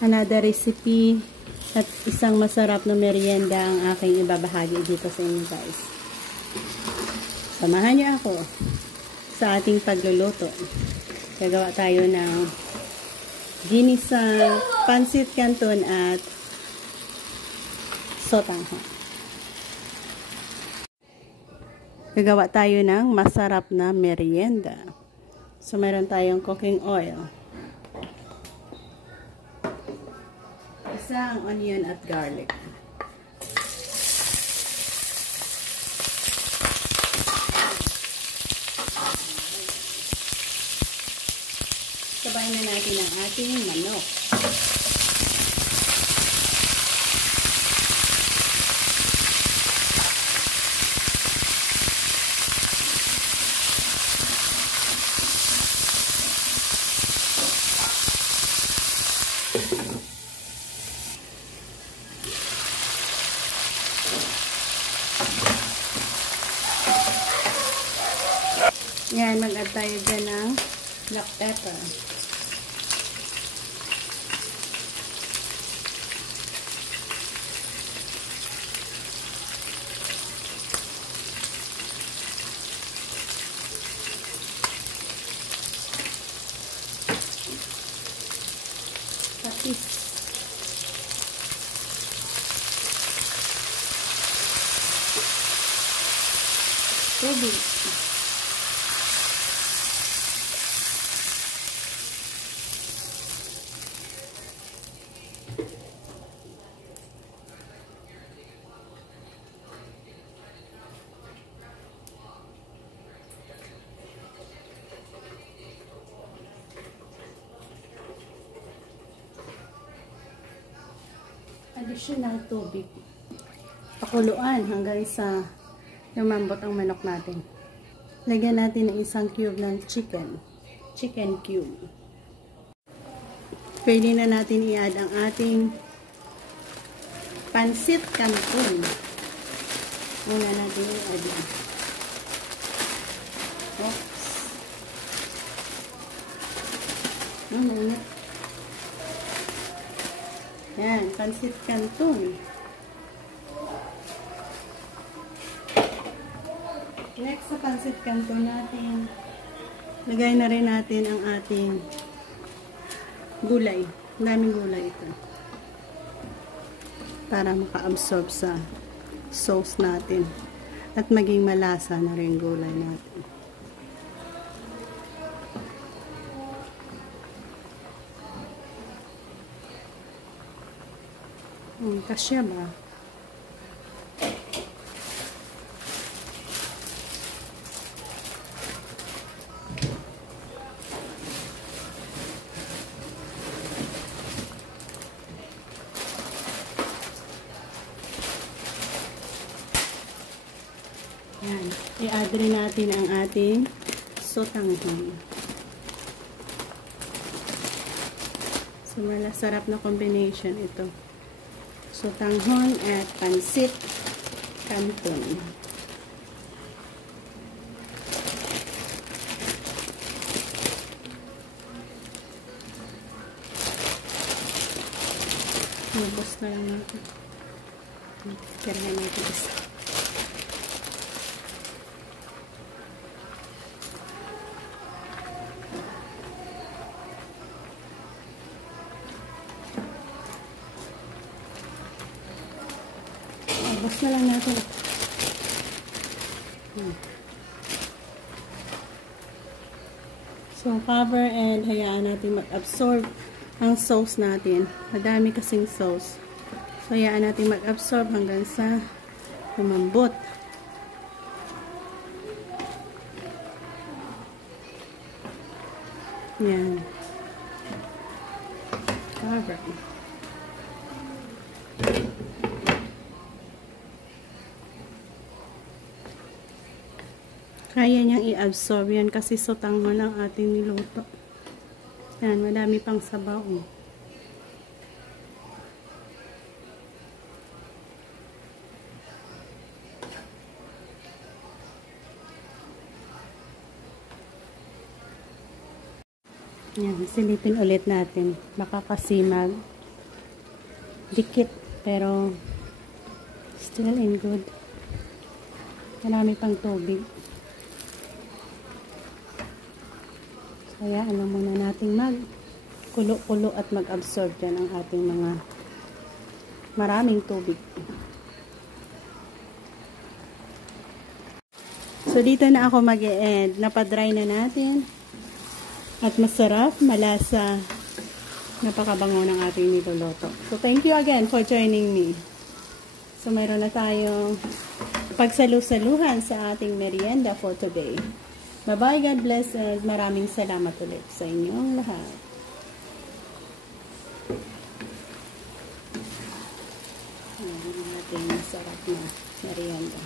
Another recipe at isang masarap na merienda ang aking ibabahagi dito sa inyo guys. Samahan niyo ako sa ating pagluluto. Gagawa tayo ng ginisang pansit canton at sotanghon. Gagawa tayo ng masarap na merienda. So, meron tayong cooking oil. Isang onion at garlic. Sabayin na natin ang ating manok. Yan, mag-add tayo dyan ng black pepper. Patis. Tubig. Additional tubig. Pakuluan hanggang sa lumambot ang manok natin. Lagyan natin ng isang cube ng chicken cube. Pwede na natin i-add ang ating pansit canton. Muna natin i-add yan. Oops. Yan, pansit canton. Next sa pansit canton natin, lagay na rin natin ang ating gulay. Ang daming gulay ito. Para maka-absorb sa sauce natin. At maging malasa na rin gulay natin. Kasya ba? Yan. I-add rin natin ang ating sotanghon. So, sarap na combination ito. Sotanghon at pansit canton. Ubos na lang natin. Kaya natin isa. Ubos na lang natin. So, cover and hayaan natin mag-absorb ang sauce natin. Madami kasing sauce. So, hayaan natin mag-absorb hanggang sa lumambot. Yan. Cover. Kaya niyang i-absorb yan kasi sotanghon lang ating niluto. Yan, madami pang sabaw. Yan, silipin ulit natin. Baka kasi dikit, pero still in good. Marami pang tubig. Kaya ano muna nating mag-kulo-kulo at mag-absorb yan ang ating mga maraming tubig. So, dito na ako mag-e-end. Napadry na natin. At masarap, malasa, napakabango ng ating niluluto. So, thank you again for joining me. So, mayroon na tayong pagsalu-saluhan sa ating merienda for today. Bye-bye, God bless, and maraming salamat ulit sa inyong lahat. Ayan ang ating masarap na merienda.